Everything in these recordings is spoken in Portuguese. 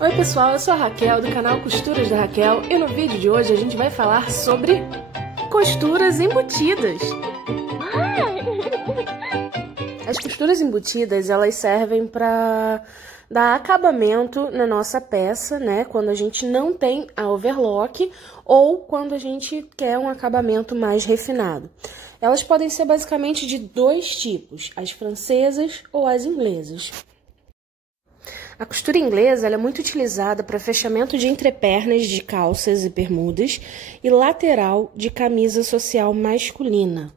Oi pessoal, eu sou a Raquel do canal Costuras da Raquel e no vídeo de hoje a gente vai falar sobre costuras embutidas. As costuras embutidas, elas servem para dar acabamento na nossa peça, né? Quando a gente não tem a overlock ou quando a gente quer um acabamento mais refinado. Elas podem ser basicamente de dois tipos, as francesas ou as inglesas. A costura inglesa ela é muito utilizada para fechamento de entrepernas de calças e bermudas e lateral de camisa social masculina.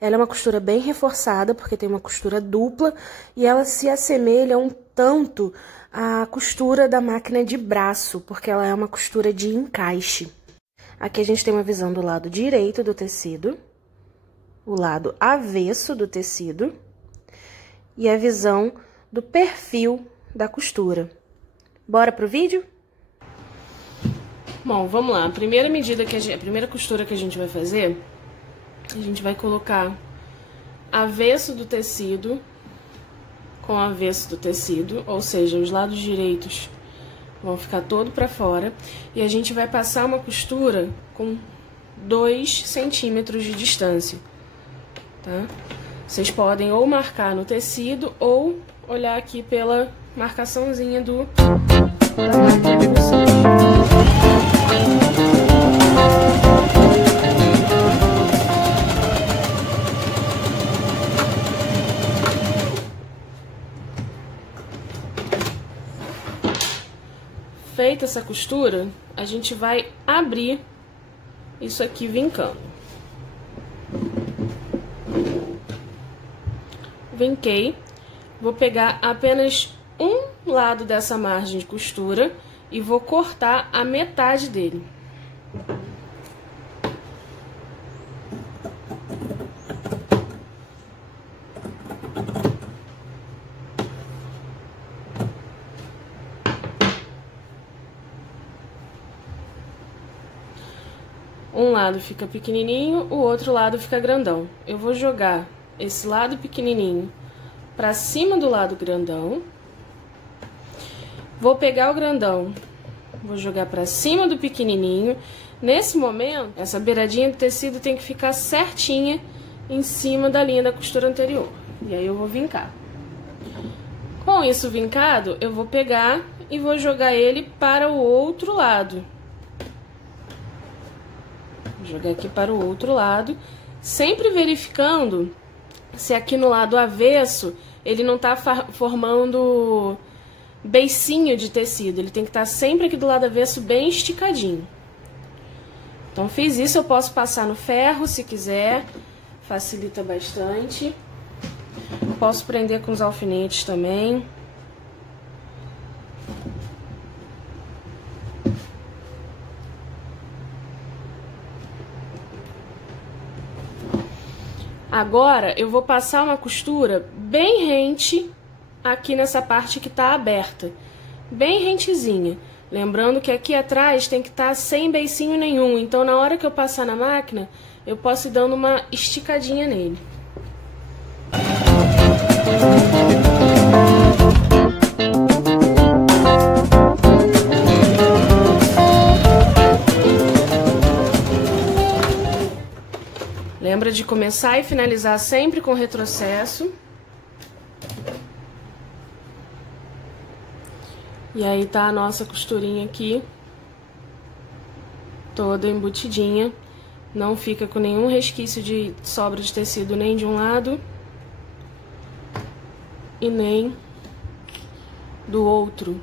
Ela é uma costura bem reforçada, porque tem uma costura dupla, e ela se assemelha um tanto à costura da máquina de braço, porque ela é uma costura de encaixe. Aqui a gente tem uma visão do lado direito do tecido, o lado avesso do tecido, e a visão do perfil da costura. Bora pro vídeo? Bom, vamos lá. A primeira costura que a gente vai fazer, a gente vai colocar avesso do tecido com avesso do tecido, ou seja, os lados direitos vão ficar todo pra fora, e a gente vai passar uma costura com 2 centímetros de distância, tá? Vocês podem ou marcar no tecido ou olhar aqui pela marcaçãozinha da máquina de vocês. Feita essa costura, a gente vai abrir isso aqui vincando. Vinquei. Vou pegar apenas um lado dessa margem de costura e vou cortar a metade dele. Um lado fica pequenininho, o outro lado fica grandão. Eu vou jogar esse lado pequenininho pra cima do lado grandão. Vou pegar o grandão, vou jogar pra cima do pequenininho. Nesse momento, essa beiradinha do tecido tem que ficar certinha em cima da linha da costura anterior. E aí eu vou vincar. Com isso vincado, eu vou pegar e vou jogar ele para o outro lado. Vou jogar aqui para o outro lado, sempre verificando se aqui no lado avesso ele não tá formando beicinho de tecido. Ele tem que estar sempre aqui do lado avesso bem esticadinho. Então, fiz isso, eu posso passar no ferro se quiser, facilita bastante. Posso prender com os alfinetes também. Agora, eu vou passar uma costura bem rente aqui nessa parte que tá aberta. Bem rentezinha. Lembrando que aqui atrás tem que estar sem beicinho nenhum. Então, na hora que eu passar na máquina, eu posso ir dando uma esticadinha nele. Lembra de começar e finalizar sempre com retrocesso. E aí tá a nossa costurinha aqui, toda embutidinha. Não fica com nenhum resquício de sobra de tecido nem de um lado e nem do outro.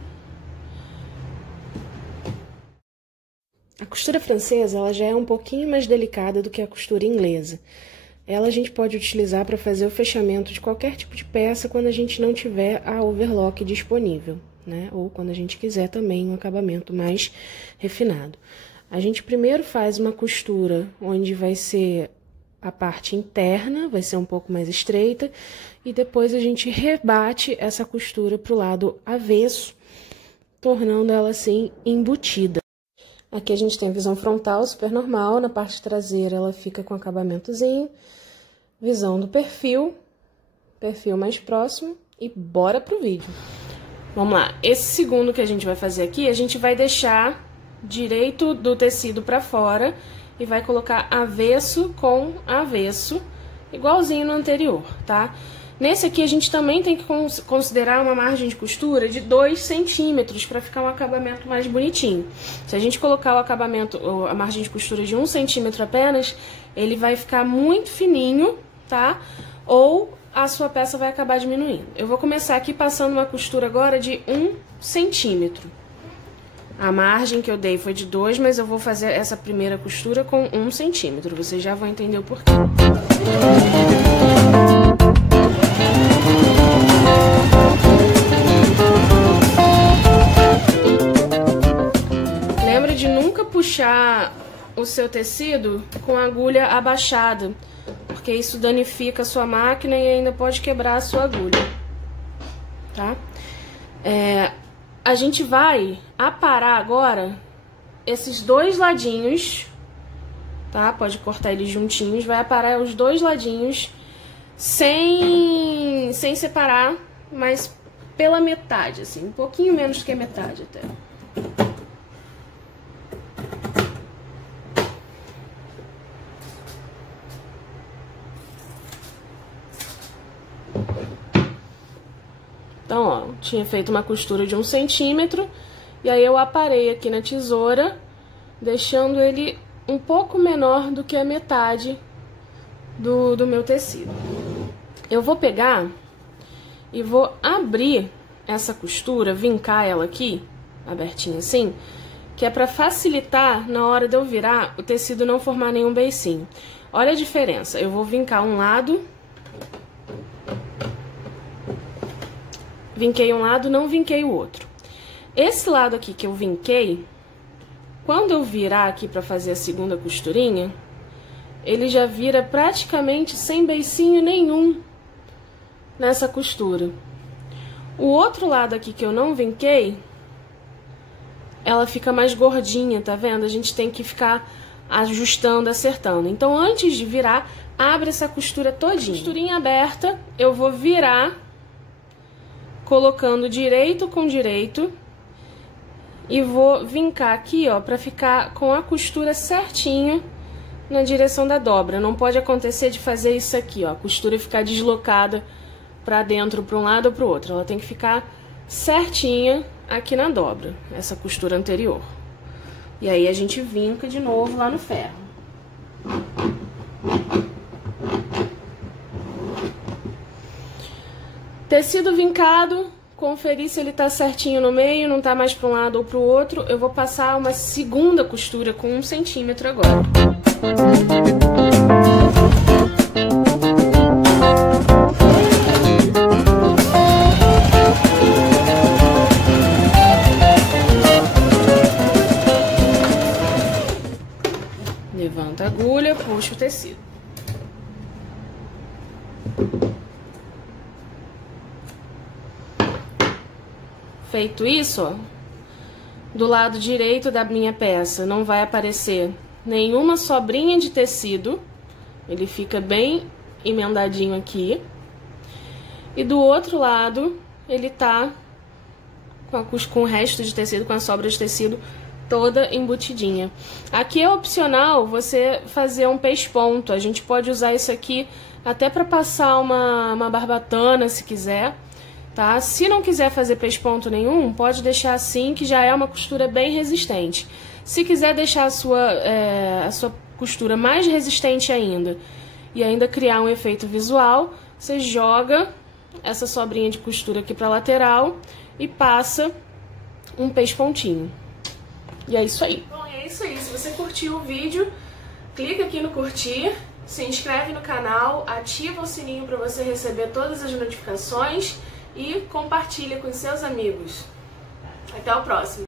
A costura francesa, ela já é um pouquinho mais delicada do que a costura inglesa. Ela a gente pode utilizar para fazer o fechamento de qualquer tipo de peça quando a gente não tiver a overlock disponível, né? Ou quando a gente quiser também um acabamento mais refinado. A gente primeiro faz uma costura onde vai ser a parte interna, vai ser um pouco mais estreita, e depois a gente rebate essa costura para o lado avesso, tornando ela assim embutida. Aqui a gente tem a visão frontal super normal, na parte traseira ela fica com acabamentozinho, visão do perfil mais próximo e bora pro vídeo. Vamos lá, esse segundo que a gente vai fazer aqui, a gente vai deixar direito do tecido pra fora e vai colocar avesso com avesso, igualzinho no anterior, tá? Nesse aqui a gente também tem que considerar uma margem de costura de 2 centímetros para ficar um acabamento mais bonitinho. Se a gente colocar o acabamento, a margem de costura de 1 centímetro apenas, ele vai ficar muito fininho, tá? Ou a sua peça vai acabar diminuindo. Eu vou começar aqui passando uma costura agora de 1 centímetro. A margem que eu dei foi de 2, mas eu vou fazer essa primeira costura com 1 centímetro. Vocês já vão entender o porquê. Lembra de nunca puxar o seu tecido com a agulha abaixada, porque isso danifica a sua máquina e ainda pode quebrar a sua agulha, tá? A gente vai aparar agora esses dois ladinhos, tá? Pode cortar eles juntinhos, vai aparar os dois ladinhos sem separar, mas pela metade, assim, um pouquinho menos que a metade até. Então, ó, tinha feito uma costura de 1 centímetro, e aí eu aparei aqui na tesoura, deixando ele um pouco menor do que a metade do meu tecido. Eu vou pegar e vou abrir essa costura, vincar ela aqui, abertinha assim, que é pra facilitar na hora de eu virar o tecido não formar nenhum beicinho. Olha a diferença, eu vou vincar um lado, vinquei um lado, não vinquei o outro. Esse lado aqui que eu vinquei, quando eu virar aqui pra fazer a segunda costurinha, ele já vira praticamente sem beicinho nenhum nessa costura. O outro lado aqui que eu não vinquei, ela fica mais gordinha, tá vendo? A gente tem que ficar ajustando, acertando. Então, antes de virar, abre essa costura todinha. Costurinha aberta, eu vou virar, colocando direito com direito, e vou vincar aqui, ó, pra ficar com a costura certinho na direção da dobra. Não pode acontecer de fazer isso aqui, ó, a costura ficar deslocada pra dentro, pra um lado ou pro outro. Ela tem que ficar certinha aqui na dobra, essa costura anterior. E aí a gente vinca de novo lá no ferro. Tecido vincado, conferir se ele tá certinho no meio, não tá mais pra um lado ou pro outro. Eu vou passar uma segunda costura com 1 centímetro agora. Levanta a agulha, puxa o tecido. Feito isso, ó, do lado direito da minha peça não vai aparecer nenhuma sobrinha de tecido, ele fica bem emendadinho aqui. E do outro lado, ele tá com o resto de tecido, com a sobra de tecido toda embutidinha. Aqui é opcional você fazer um pesponto, a gente pode usar isso aqui até para passar uma barbatana, se quiser. Tá? Se não quiser fazer pesponto nenhum, pode deixar assim, que já é uma costura bem resistente. Se quiser deixar a sua costura mais resistente ainda e ainda criar um efeito visual, você joga essa sobrinha de costura aqui pra lateral e passa um pespontinho. E é isso aí. Bom, é isso aí. Se você curtiu o vídeo, clica aqui no curtir, se inscreve no canal, ativa o sininho para você receber todas as notificações e compartilha com seus amigos. Até o próximo!